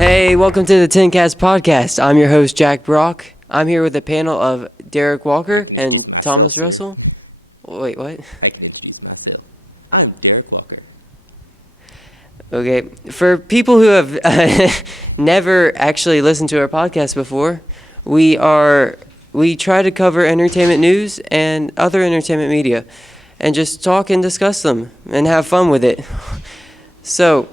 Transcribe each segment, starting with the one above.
Hey, welcome to the TenCast podcast. I'm your host, Jack Brock. I'm here with a panel of Derek Walker I can introduce and myself, Thomas sir. Russell. Wait, what? I can introduce myself. I'm Derek Walker. Okay, for people who have never actually listened to our podcast before, we try to cover entertainment news and other entertainment media, and just talk and discuss them and have fun with it. So,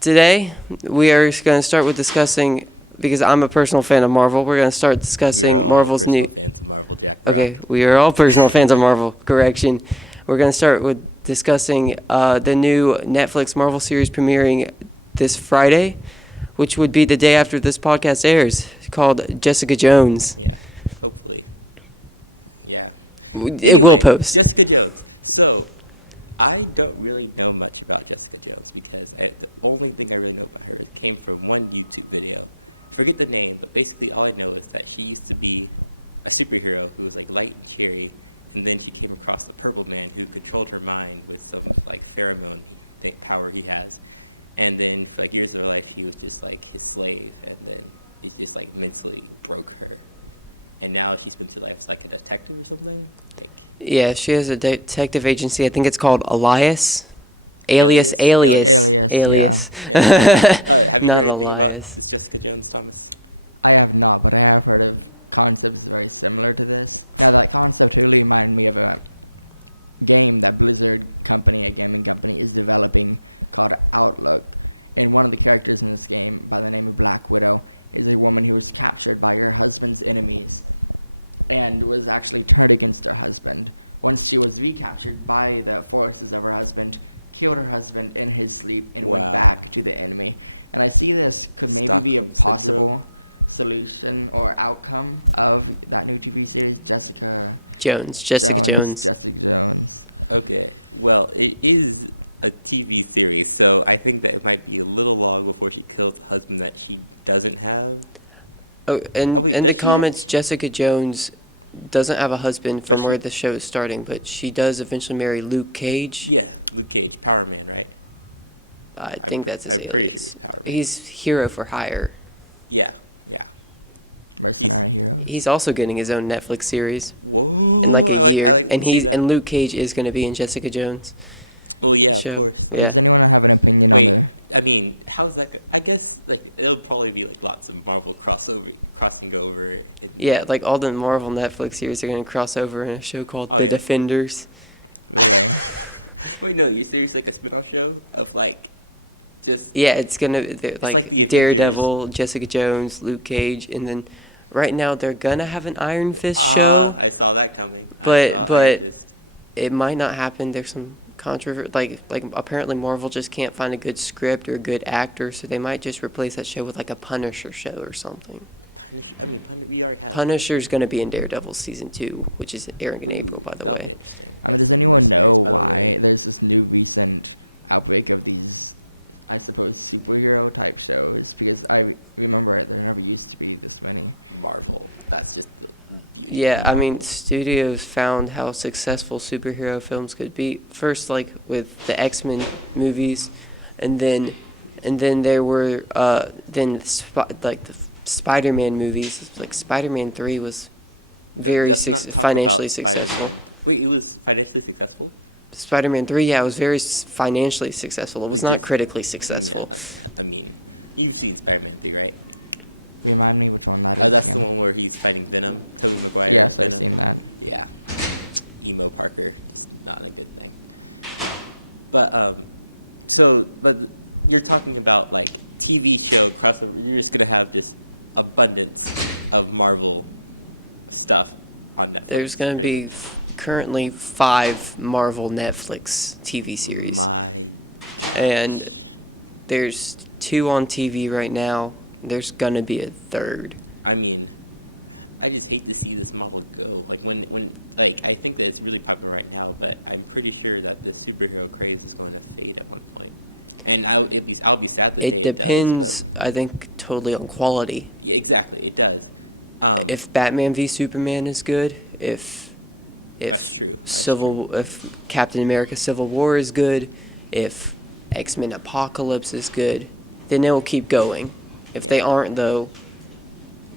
today we are going to start with discussing, because I'm a personal fan of Marvel. We're going to start discussing We're all Marvel's personal new. fans of Marvel, Jack Brock. Okay, we are all personal fans of Marvel. Correction. We're going to start with discussing the new Netflix Marvel series premiering this Friday, which would be the day after this podcast airs, called Jessica Jones. Yeah, hopefully. Yeah. It will post. Jessica Jones. So, I don't really know much about Jessica Jones because the only thing I really know about her came from one YouTube video. Forget the name, but basically all I know is that she used to be a superhero who was like light and cheery, and then she came across the Purple Man who controlled her mind with some like pheromone power he has. And then for like years of her life, he was just like his slave, and then it just like mentally broke her. And now she's been to life as like a detective or something. Yeah, she has a detective agency. I think it's called Alias. Alias? Alias. Yeah. Have you Not heard anything about Elias. this Jessica Jones, Thomas? I have not, but I have heard of concepts very similar to this. Now, that concept really reminded me of a game that Blizzard Company, a gaming company, is developing called Outlook. And one of the characters in this game, by the name of Black Widow, is a woman who was captured by her husband's enemies and was actually turned against her husband. Once she was recaptured by the forces of her husband, killed her husband in his sleep, and went back to the enemy. And I see this could maybe be a Stockholm possible solution or outcome of that new TV series, Jessica Jones. Jessica Jones. Okay. Well, it is a TV series, so I think that it might be a little long before she kills the husband that she doesn't have. Oh, and wait, in does the she comments, Jessica Jones doesn't have a husband from But where she- the show is starting, but she does eventually marry Luke Cage. Yeah, Luke Cage, Power Man, right? I think that's his I'm pretty alias. sure he's Power Man. He's hero for hire. Yeah. Mercenary heroes. He's also getting his own Netflix series Whoa. in like a year, I like and to see that. and Luke Cage is going to be in Jessica Jones. Well, yeah, show. of course. Yeah. Does anyone have an opinion Wait, on the... I mean, how's that? I guess like it'll probably be like lots of Marvel crossing over. Yeah, like all the Marvel Netflix series are going to cross over in a show called Oh, The yeah. Defenders. Really? Wait, no, you're serious? Like a spin-off show of like just Yeah, it's going to like the Avengers. Daredevil, Jessica Jones, Luke Cage, and then right now they're going to have an Iron Fist show. I saw that coming. But it might not happen. There's some controversy. Like apparently Marvel just can't find a good script or a good actor, so they might just replace that show with like a Punisher show or something. We already had Punisher's going to be in Daredevil season 2, which is airing in April, by the that'll be way. interesting. I mean, does anyone know Mercenaries, by the why way. there's this new recent outbreak of these, I suppose, superhero type shows? Because I remember there never used to be this many. Marvel? That's just the beauty. Yeah, of I mean, Marvel. studios found how successful superhero films could be. First, like with the X-Men movies, and then there were like the Spider-Man movies. Like Spider-Man 3 was very Let's not talk financially about successful. Spider-Man. Wait, it was financially successful? Spider-Man 3, yeah, it was very financially successful. It was not just- critically successful. Yeah, I mean, you've seen Spider-Man 3, right? Remind me which one that is. That's the again. one where he's fighting Venom, Tobey Maguire. Yes, I've Venom. seen that. Yeah. Emo Parker, just not a good thing. But you're talking about like TV show crossover. You're just gonna have just abundance of Marvel stuff on Netflix. There's going to pretty be much. currently 5 Marvel Netflix TV series. My gosh. And there's 2 on TV right now. There's going to be a 3rd. I mean, I just hate to see this model go. Like when I think that it's really popular right now, but I'm pretty sure that the superhero craze is going to fade at one point. And I'll be sad the day It it depends, does. But I think, totally on quality. yeah, exactly, it does. If Batman v Superman is good, if That's true. That's if Captain America Civil War is good, if X-Men Apocalypse is good, then it will keep going. If Yeah. they aren't, though,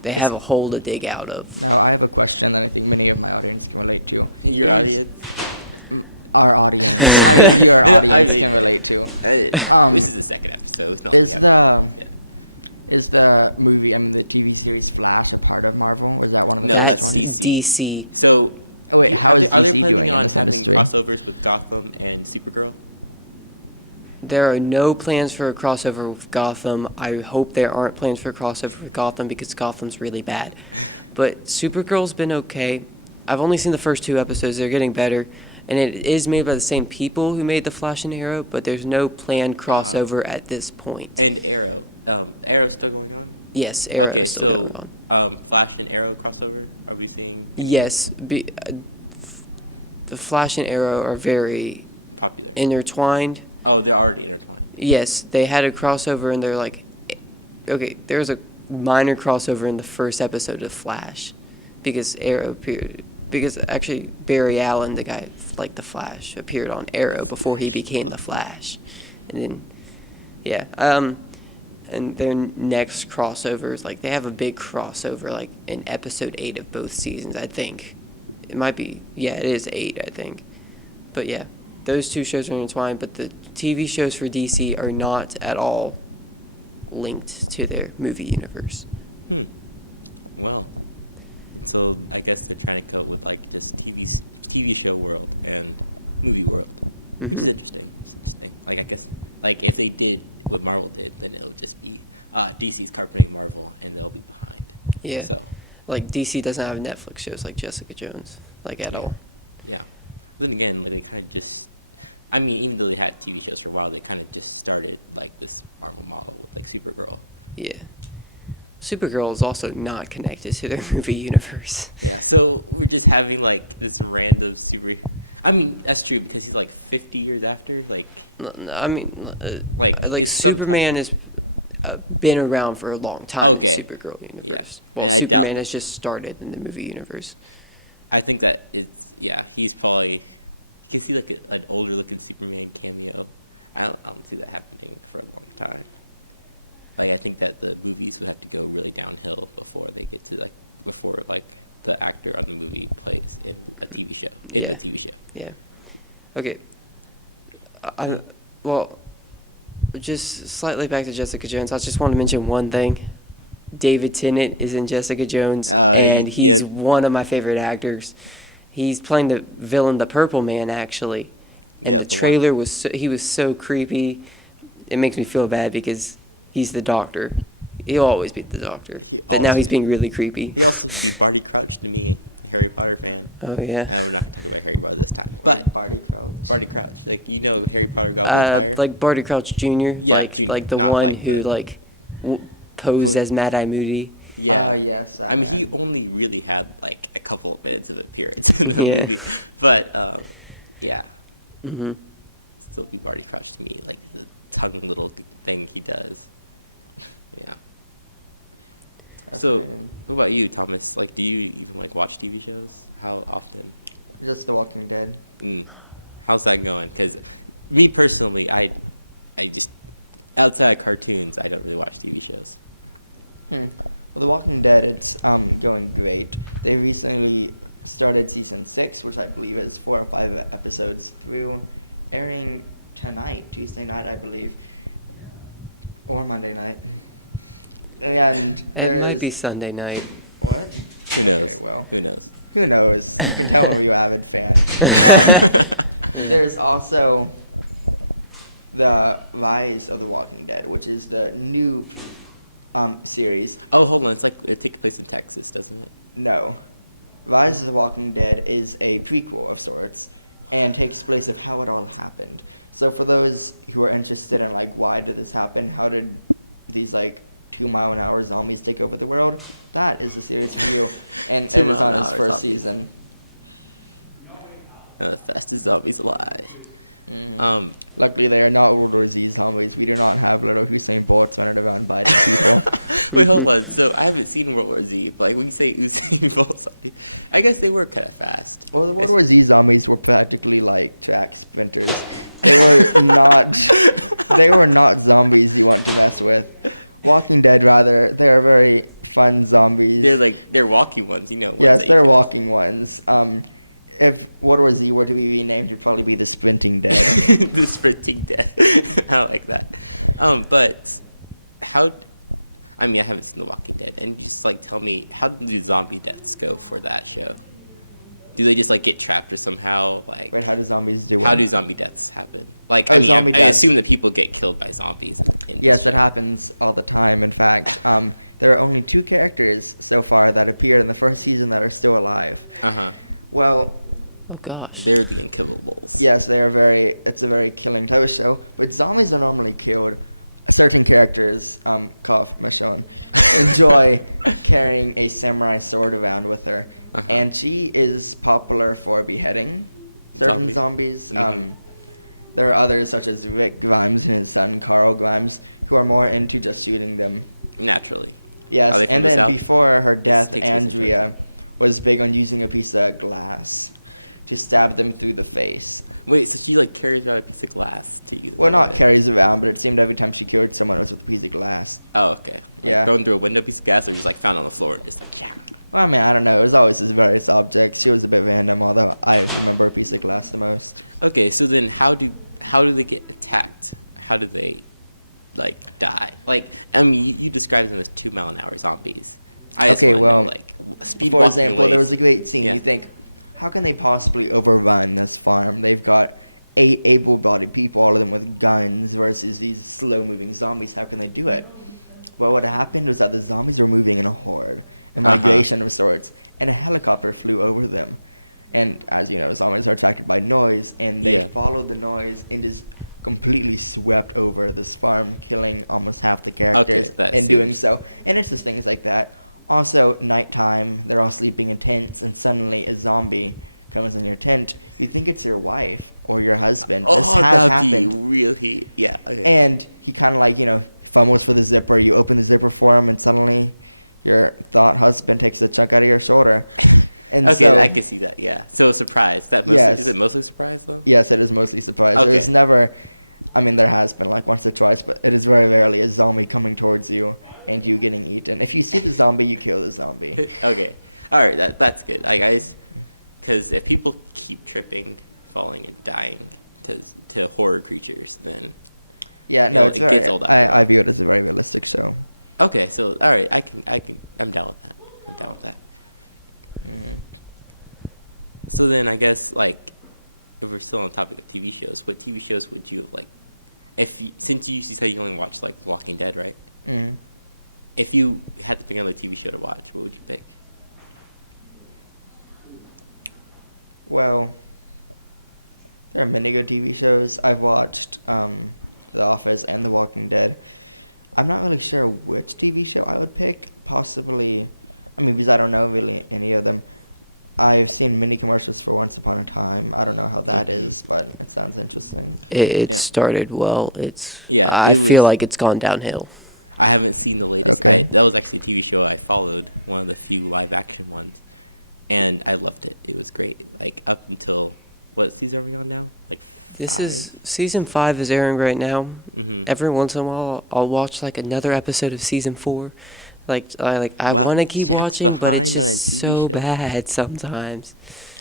they It's- have a hole to dig out of. Now, I have a question that I think many of my audience can relate to. Your Is- audience. Our audience. I mean, your I audience mean, can relate to. this is the second episode. It's not Is the the yeah. is the movie? I mean, the TV series Flash a part of Marvel? Was that one of the No, first that's ones? DC. DC. So. Oh wait, how is are they DC planning doing in on this having industry? crossovers with Gotham and Supergirl? There are no plans for a crossover with Gotham. I hope there aren't plans for a crossover with Gotham because Gotham's really bad. But Supergirl's been okay. I've only seen the first 2 episodes. They're getting better. And it is made by the same people who made The Flash and Arrow, but there's no planned crossover at this point. And Arrow. Arrow's still going on? Yes, Arrow. Okay, is still going on. Flash and Arrow crossover? Are we seeing any Yes. The Flash and Arrow are very popular? intertwined. Oh, they're already intertwined. Yes, they had a crossover, and they're like, okay, there was a minor crossover in the first episode of Flash, because Arrow appeared. Because actually, Barry Allen, the guy like the Flash, appeared on Arrow before he became the Flash, and then, yeah, and their next crossovers, like they have a big crossover, like in episode 8 of both seasons, I think. It might be, yeah, it is 8, I think, but yeah. Those 2 shows are intertwined, but the TV shows for DC are not at all linked to their movie universe. Well, so I guess they're trying to come up with like just TV show world and movie world, which is Mhm. interesting. It's interesting. Like I guess like if they did what Marvel did, then it'll just be DC's carpeting Marvel, and they'll be behind. Yeah. So Like DC doesn't have Netflix shows like Jessica Jones, like at all. yeah. Then again, like they kind of just. I mean, even though they had TV shows for a while, they kind of just started like this Marvel model with like Supergirl. Yeah. Supergirl is also not connected to their movie universe. Yeah, so we're just having like this random super. I mean, that's true because he's like 50 years after. Like, I mean, Like, like is sometime- Superman has been around for a long time Okay. in the Supergirl universe. Yeah. While And I doubt Superman that- has just started in the movie universe. I think that it's he's probably. You can see like an older looking Superman cameo. I don't see that happening for a long time. Like I think that the movies would have to go really downhill before they get to before the actor on the movie plays in a TV show the Yeah. TV show. Yeah. Okay. Well, just slightly back to Jessica Jones. I just want to mention one thing. David Tennant is in Jessica Jones, and he's yeah. one of my favorite actors. He's playing the villain, the Purple Man, actually. And Yeah, the the one- trailer was so creepy. It makes me feel bad because he's the Doctor. He'll always be the Doctor. But now he's being really creepy. He also be Barty Crouch to me, a Harry Potter fan. Oh yeah. And we're not gonna talk about Harry Potter this time, But but Barty Crouch. Barty Crouch, like Harry Potter Goblet of Fire. Like Barty Crouch Jr. Yeah, like, Jr., like the not one like who the- posed Who- as Mad Eye Moody. Yeah. Yes. I mean, he only really had like a couple of minutes of appearance in the Yeah. movie, but yeah, Mm-hmm. still be Barty Crouch to me, like the tongue little thing he does. Yeah. So, Fascinating. what about you, Thomas? Like, do you even like watch TV shows? How often? Just The Walking Dead. How's that going? Because me personally, I just outside cartoons, I don't really watch TV shows. Well, The Walking Dead, it's going great. They recently started season 6, which I believe is 4 or 5 episodes through, airing tonight, Tuesday night, I believe, or Monday night. And It might be Sunday night. What? Who knows? Okay, well, Who knows? who knows? You can tell when you're an avid fan. There's also the Rise of the Walking Dead, which is the new series. Oh, hold on. It's like it takes place in Texas, doesn't it? No. Rise of the Walking Dead is a prequel of sorts and takes place of how it all happened. So for those who are interested in like why did this happen, how did these like 2-mile-an-hour zombies take over the world, that is the series for you. And it was on its 2-mile-an-hour first zombies. season. The fastest zombies alive. Luckily, they are not World War Z zombies. We do not have little Usain Bolts running around biting people. Wait, hold on. So I haven't seen World War Z, but like when you say Usain Bolt zombie, I guess they were kind of fast. Well, the World War Z zombies were practically like track sprinters. They were not. They were not zombies you want to mess with. Walking Dead, rather, they're very fun zombies. They're walking ones, you know. Ones Yes, that you they're can- walking ones. If World War Z were to be renamed, it'd probably be the Sprinting Dead. The sprinting dead. I like that. But how? I mean, I haven't seen The Walking Dead, and you just like tell me how do zombie deaths go for that show? Do they just like get trapped or somehow like? Wait, how do zombies do it? How do zombie deaths happen? Like, Oh, I mean, zombie I deaths. assume that people get killed by zombies. In this Yes, show. it happens all the time. In fact, there are only 2 characters so far that appeared in the first season that are still alive. Well, Oh gosh. They're the Unkillables. yes, they are very. It's a very killing type of show. But zombies are normally killed. Certain characters, cough, Michonne, enjoy carrying a samurai sword around with her, Uh-huh. and she is popular for beheading certain zombies. Mhm. There are others such as Rick Grimes and his son Carl Grimes who are more into just shooting them. Naturally. Yes, Are they from and the then South? before her death, takes place in Andrea Georgia. was big on using a piece of glass to stab them through the face. Wait, so she like carries around a piece of glass to use? Well, it not on it? carries around, but it seemed every time she killed someone it was with a piece of glass. Oh, okay. Like Yeah. thrown through a window piece of glass, or just like found on the floor and just like yeah. Well, I mean, I don't know. It was always just various objects. She was a bit random, although I remember a piece of glass the most. Okay, so then how do they get attacked? How do they like die? Like, I mean, you described them as 2-mile-an-hour zombies. I just Okay, wanna know, well, like speed For walking example, there ways. was a great scene. Yeah. You think, how can they possibly overrun this farm? They've got 8 able-bodied people, all of them with guns, versus these slow-moving zombies. How can they do it? Well, what happened was that the zombies were moving in a horde, a migration of sorts, and a helicopter flew over them. And as you know, zombies are attracted by noise, and they Yeah. followed the noise and just completely swept over this farm, killing almost half the characters that in doing seems- so. And it's just things like that. Also, nighttime, they're all sleeping in tents, and suddenly a zombie comes in your tent. You think it's your wife or your husband. This Oh, has that'd be happened. really yeah. Okay. And he kind of like, fumbles for the zipper. You open the zipper for him, and suddenly your thought husband takes a chunk out of your shoulder. And okay, so, I can see that. Yeah. So surprise. That mostly, Yes. is it mostly surprise though? yes, it is mostly surprise. Okay. There's never, I mean, there has been like once or twice, but it is very rarely a zombie coming towards you and you getting eaten. If you see the zombie, you kill the zombie. Okay. All right. That's good. I guys, because if people keep tripping, falling, and dying to horror creatures, then Yeah, no, It it's gets very. old after a while. I view it as a very realistic show. okay. So all right, I'm down with that. I'm down with that. Mhm. So then I guess like if we're still on the topic of TV shows, what TV shows would you have like since you said you only watch like Walking Dead, right? Mhm. If you had to pick another TV show to watch, what would you pick? Well, there are many good TV shows. I've watched The Office and The Walking Dead. I'm not really sure which TV show I would pick. Possibly, I mean, because I don't know really any of them. I've seen many commercials for Once Upon a Time. I don't know how that Mhm. is, but it sounds interesting. It Yeah. started well. It's Yeah, I it feel was- like it's gone downhill. I haven't seen the latest. Okay. That was actually a TV show I followed, one of the few live action ones, and I loved it. It was great. Like up until what season are we on now? Like This 5? is season 5 is airing right now. Mhm. Every once in a while, I'll watch like another episode of season 4. I Wow, want to keep Jack's watching, but it's behind on a just TV so show. bad sometimes.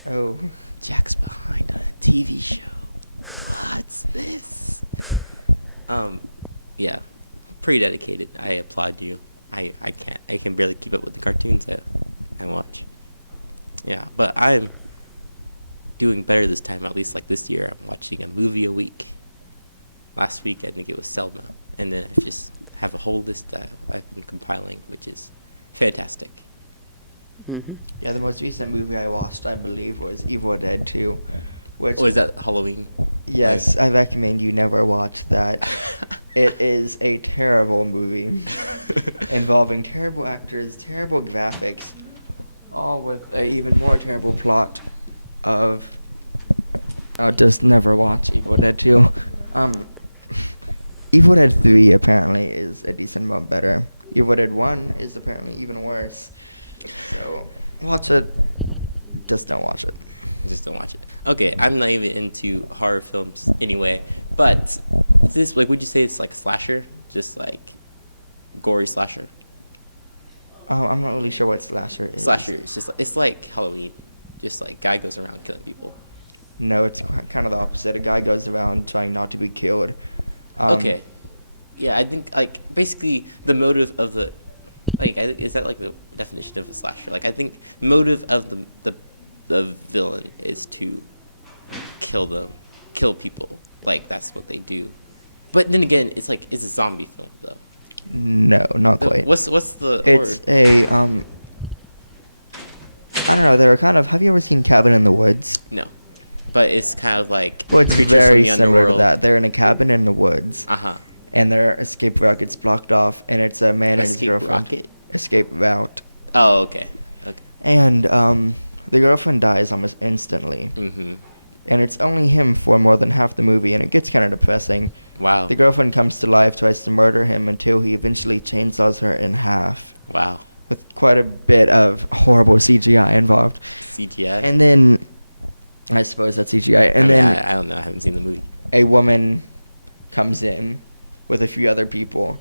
Oh. Jack's behind on a TV show. What's this? Yeah, pretty dedicated. I applaud you. I can't. I can barely keep up with the cartoons I watch. Yeah, but I'm doing better this time. At least like this year, I'm watching a movie a week. Last week, I think it was Selma, and then I just have a whole list that I've been compiling, which is fantastic. Hmm. Yeah, the most recent movie I watched, I believe, was Evil Dead 2, which... Or is that Halloween? Yes, I recommend you never watch that. It is a terrible movie involving terrible actors, terrible graphics, all with a even more terrible plot of... just never watch Evil Dead 2. Evil Dead 3 apparently is a decent amount better. Evil Dead 1 is apparently even worse. So, watch it. Just don't watch it. Just don't watch it. Okay, I'm not even into horror films anyway. But is this like? Would you say it's like a slasher? Just like gory slasher. I'm not really sure what slasher is. Slasher is just it's like Halloween, just like guy goes around killing people. No, it's kind of the opposite. A guy goes around trying not to be killed. Okay, yeah, I think like basically the motive of the is that like the definition of a slasher? Like I think motive of the villain is to kill people. Like that's what they do. But then again, it's a zombie film though. No, not quite. What's the It's word? I don't know. They're kind of. Have you ever seen Cabin in the Woods? No, but it's kind of like Well, it's creatures very from the similar to underworld. that. They're in a cabin in the woods, Uh-huh. and their escape route gets blocked off, and it's a man and his Escape girlfriend. rocket? Escape route. Oh, okay. Okay. And the girlfriend dies almost instantly, Mm-hmm. and it's only him for more than half the movie, and it gets kind of depressing. Wow. The girlfriend comes to life, tries to murder him until he eventually chainsaws her in half, Wow. with quite a bit of horrible CGI involved. CGI. And then, I suppose that's CGI. And then I don't know. I haven't seen the movie. a woman comes in with a few other people,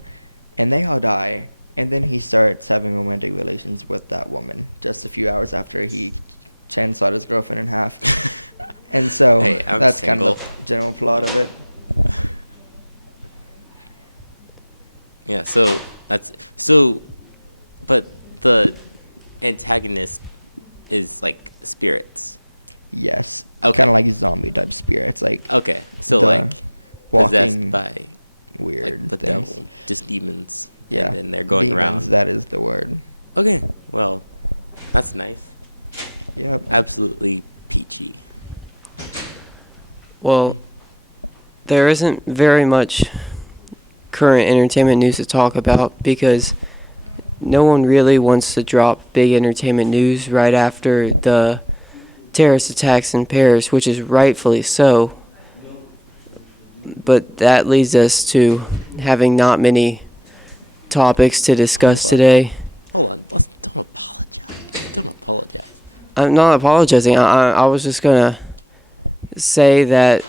and they all die. And then he starts having romantic relations with that woman just a few hours after he chainsawed his girlfriend in half. And so Hey, I'm that's kind single. of the general plot of it. Yeah. But the antagonist is like spirits. Yes. Okay. Kind of like zombie type spirits, like Okay. So The like possessed walking by weird like the things. devil, just demons. Yeah. And then they're going Demons, around. That is the word. Okay. Well, that's nice. Yep. Absolutely peachy. Well, there isn't very much current entertainment news to talk about because no one really wants to drop big entertainment news right after the terrorist attacks in Paris, which is rightfully so. But that leads us to having not many topics to discuss Hold on. today. Hold on. Don't apologize. Don't apologize. I'm not apologizing. I was just gonna say that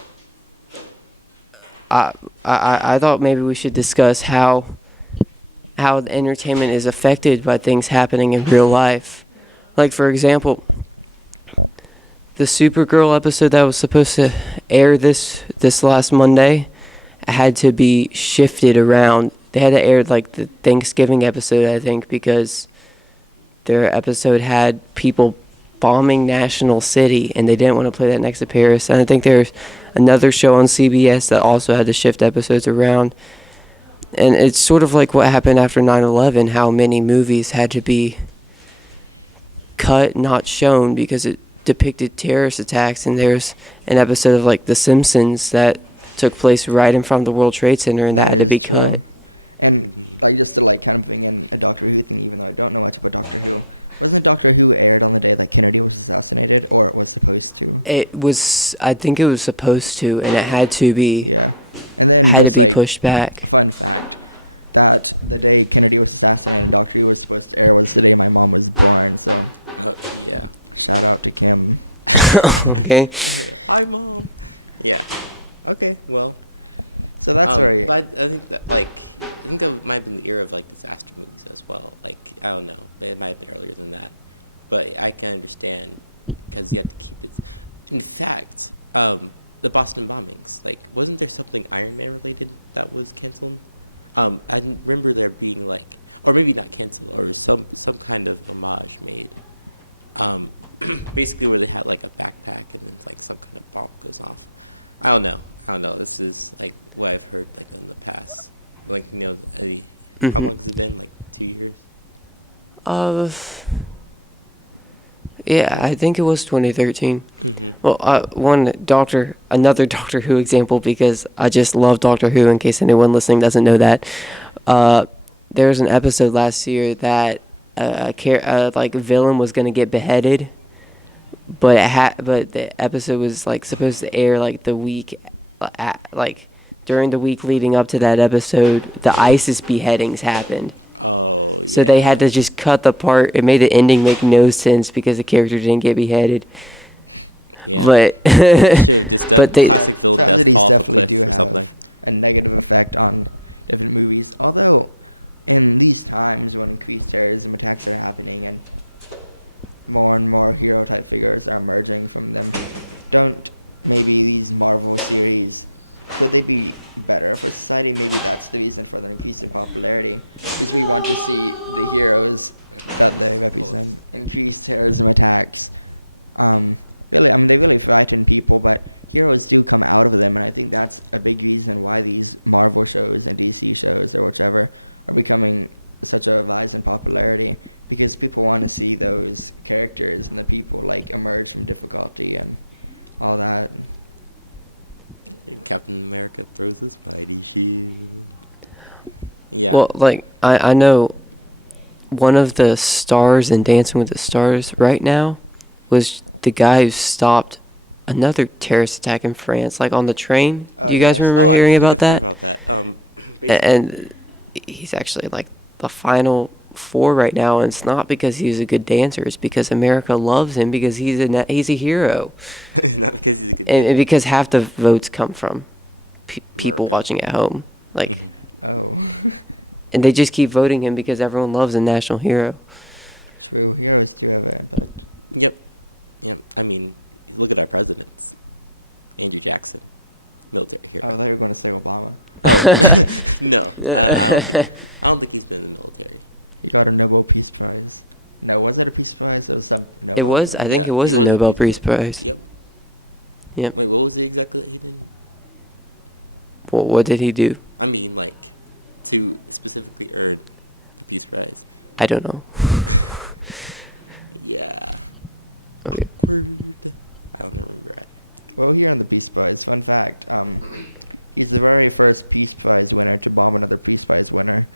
I thought maybe we should discuss how the entertainment is affected by things happening in real life. Like for example, the Supergirl episode that was supposed to air this last Monday had to be shifted around. They had to air like the Thanksgiving episode, I think, because their episode had people bombing National City, and they didn't want to play that next to Paris. And I think there's another show on CBS that also had to shift episodes around. And it's sort of like what happened after 9/11, how many movies had to be cut, not shown, because it depicted terrorist attacks. And there's an episode of like The Simpsons that took place right in front of the World Trade Center, and that had to is be true. cut. And Mhm. like just to like kind of bring in a Doctor Who thing, even though I don't know much about Doctor Who, wasn't Doctor Who aired on the day that Kennedy was assassinated, or it was supposed to? It was, I think it was supposed to, and it had to be, Yeah. And then had just to be like pushed back. fun fact, that the day Kennedy was assassinated and Doctor Who was supposed to air was the day my mom was born. So Yeah. shout out to Kim. Okay. Hi, Mom. Yeah. Okay. Well. So that's very. But I think that I think that might have been the era of like disaster movies as well. Like I don't know, but it might have been earlier than that. But I can understand because you have to keep it. In fact, the Boston bombings. Like, wasn't there something Iron Man related that was canceled? I remember there being like, or maybe not canceled, or some kind of homage made. Basically, where they had like a backpack and then like some kind of bomb goes off. I don't know. This is like what I've heard like in the past. Like how Mhm. long has it been? Like 2 years. Yeah, I think it was 2013. Mm-hmm. Well, another Doctor Who example, because I just love Doctor Who, in case anyone listening doesn't know that. There was an episode last year that a villain was going to get beheaded, but the episode was like supposed to air like the week, during the week leading up to that episode, the ISIS beheadings happened. Oh, yeah. So they had to just cut the part. It made the ending make no sense because the character didn't get beheaded. Yeah. But Should have just done but they- classic villain death Tragedies fall off a definitely cliff do or something. have a negative effect on different movies. Although, in these times when increased terrorism attacks are happening and more hero type figures are emerging from them, don't maybe these Marvel series, could they be better for society? Maybe that's the reason for the increase in popularity, because we want to see the heroes that they represent. Increased terrorism attacks, really, I mean, they really frighten people, but heroes do come out of them, and I think that's a big reason why these Marvel shows and DC shows or whichever are becoming such a rise in popularity, because people want to see those characters and the people like emerge from difficulty and all that. And Captain America throws his mighty shield. Yeah. Well, like, I know one of the stars in Dancing with the Stars right now was the guy who stopped another terrorist attack in France, like on the train. Oh, Do you guys yes. remember hearing about I've that? heard about that. And he's actually like the final four right now, and it's not because he's a good dancer. It's because America loves him because he's a hero, Not because he's a good and because half the votes come from people America. watching at home, like, Mhm. Oh, and they just keep voting him because everyone loves a national hero. true. Heroes do have an impact. Yep. I mean, look at our presidents. Andrew Jackson, military hero. I thought you were going to say Obama. Oh, no. I don't think he's been in the military. He got a Nobel Peace Prize. No, was it a Peace Prize? It was some Nobel It was. Prize. I think Yeah, it was he a was a Nobel Peace Peace Prize. Yep. Yep. Wait, what was it exactly that he did? Well, what did he do? I mean, like, to specifically earn the Peace Prize. I don't know. Yeah. Okay. Awkward. I don't remember either. Well, here on the Peace Prize, fun fact, he's the very first Peace Prize winner to bomb another Peace Prize winner.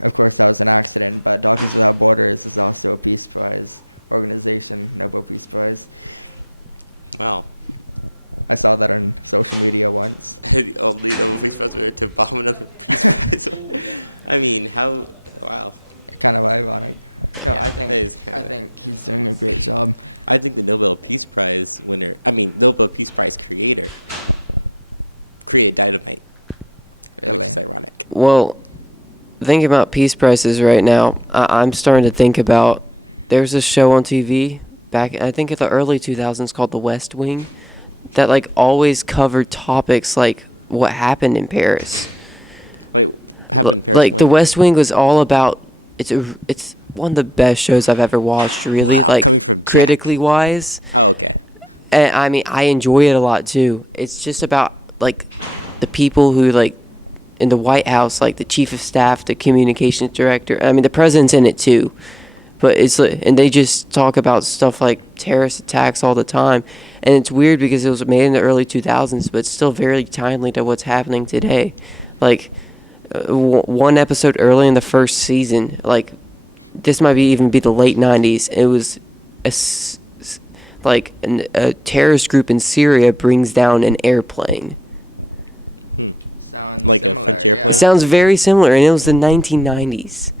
Of course, that was an accident, but Doctors Without Borders is also a Peace Prize organization, Nobel Peace Prize. Wow. I saw that on social media once. The only Nobel Peace Prize winner to bomb another Peace Prize. I mean, how? Wow. Kind of ironic. No, Yeah, I think that is kinda- I think he's doing a great job. I think the Nobel Peace Prize winner, Nobel Peace Prize creator, created dynamite. Really? Which is ironic. Well, thinking about peace prices right now, I'm starting to think about. There's a show on TV back, I think, in the early 2000s called The West Wing, that like always covered topics like what happened in Paris. Wait, happened in Paris Like The when? West Wing was all about. It's one of the best shows I've ever watched. Really, Wow, like coming from Jack. critically wise. Oh, okay. And I mean, I enjoy it a lot too. It's just about like the people who like in the White House, like the chief of staff, the communications director. I mean, the president's in it too, but it's like, and they just talk about stuff like terrorist attacks all the time. And it's weird because it was made in the early 2000s, but it's still very timely to what's happening today. Like one episode early in the first season, like this might even be the late 90s. It was a terrorist group in Syria brings down an airplane. Sounds Like a similar, French airplane? yeah. Sounds very similar, and it was the 1990s.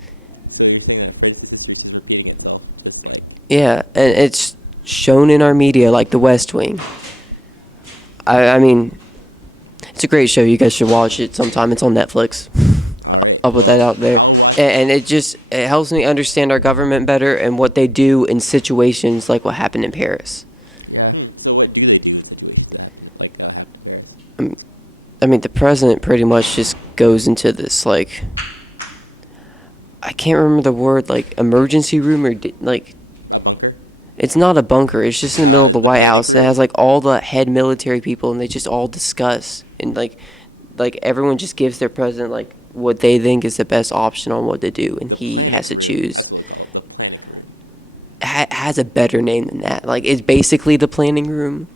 So you're saying that France's history is just repeating itself, just like... Yeah, and it's shown in our media like The West Wing. I mean, it's a great show. You guys should watch it sometime. It's on Netflix. All right. I'll put that out there. I'll watch... And it helps me understand our government better and what they do in situations like what happened in Paris. Yeah. So what do they do in situations that happen, like happened in Paris? I mean, the president pretty much just goes into this, like, I can't remember the word, like, emergency room or, like... A bunker? It's not a bunker. It's just in the middle of the White panic House. room? It has, like, all the head military people, and they just all discuss. And, like everyone just gives their president, like, what they think is the best option on what to do. And The he planning has to room. choose. That's what we call it. The planning room. Has a better name than that. Like, it's basically the planning room,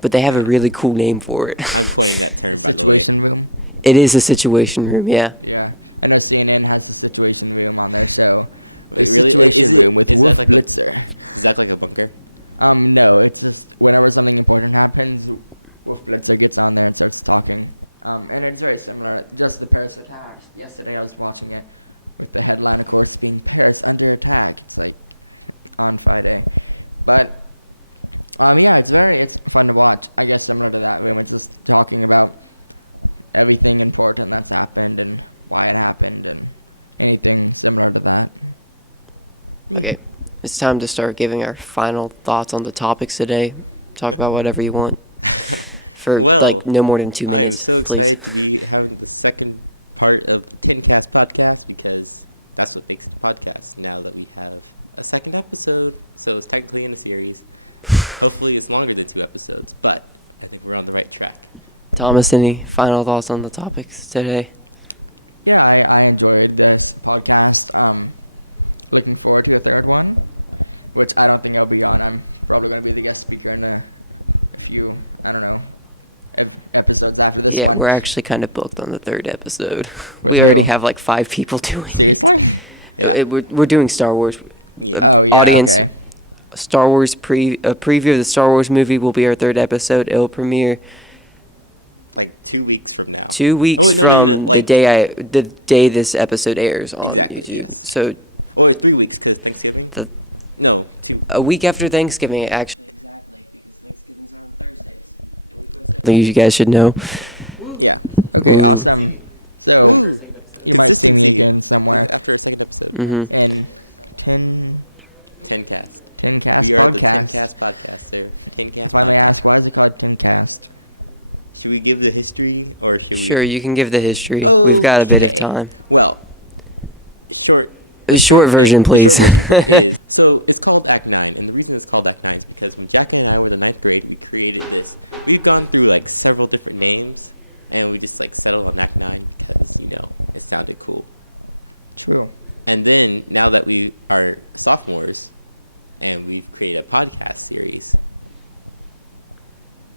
but they have a really cool name for it. I'm coining that term, by the way. Situation room. It is a situation room, yeah. Yeah, I know CNN has the Situation Room on their show. The Wait, really? Situation Is it- Room with is that Wolf like a- Blitzer. Is that like a bunker? No, it's just whenever something important happens, Wolf Blitzer gets on there and starts talking. And it's very similar. Just the Paris attacks. Yesterday I was watching it with the headline, of course, being Paris under attack. It's like on Friday, but yeah, it's fun to watch. I guess similar to that room, it's just talking about everything important that's happened and why it happened and anything similar to that. Okay, it's time to start giving our final thoughts on the topics today. Talk about whatever you want for Well, like no more than 2 minutes. I am so please. excited to be having the second part of the TenCast podcast because that's what makes it a podcast. Now that we have a second episode, so it's technically in a series. Hopefully, it's longer than 2 episodes, but I think we're on the right track. Thomas, any final thoughts on the topics today? Yeah, I enjoyed this podcast. Looking forward to a third one, which I don't think I'll be on. I'm probably going to be the guest speaker in a few, I don't know, episodes after this one. We're actually kind of booked on the third episode. With We already who? have like 5 people doing it. Seriously? Yeah. We're doing Star Wars. Yeah. Oh, yeah, Audience, okay. Star Wars preview of the Star Wars movie will be our third episode. It'll premiere Like 2 weeks from now. 2 weeks Oh, no, from no, like, the day this episode airs on Exactly, YouTube. yes. So or 3 weeks because Thanksgiving. No, 2. a week after Thanksgiving, actually. Exactly, because Thanksgivings are on Thursdays. And we post something you guys should know. Yeah. Okay, Ooh. awesome. So, Ooh. you might see me Consistency again somewhere after a second episode. Mm-hmm. in 10 TenCast. TenCast We are the podcast. TenCast podcast, sir. TenCast. If I may podcast. ask, why is it called TenCast? Should we give the history or should we? Sure, you can give the history. We've got a bit of Okay. time. Well, short. The short version, the please. short version is so it's called Act 9, and the reason it's called Act 9 is because when Jack and I were the 9th grade, we created this. We've gone through like several different names, and we just like settled on Act 9 because it sounded cool. True. And then now that we are sophomores, and we've created a podcast series,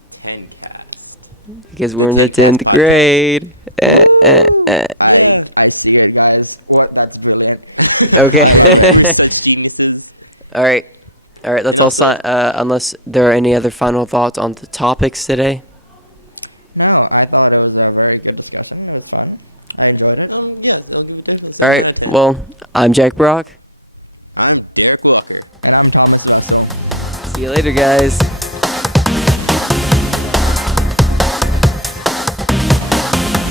TenCast. Because The we're in the 10th 10th podcast. grade. Yeah. I see it, guys. That's brilliant. Okay. I love it. We're such geniuses. All right. Let's And also, also- unless there are any other final thoughts on the topics today. No, I thought it was a very good discussion. It was fun. I enjoyed it. Yes, I'll give it definitely All 7 right. out of 10. Well, I'm Jack Brock. I'm Derek Walker. And I'm Thomas Vessel. See you later, guys.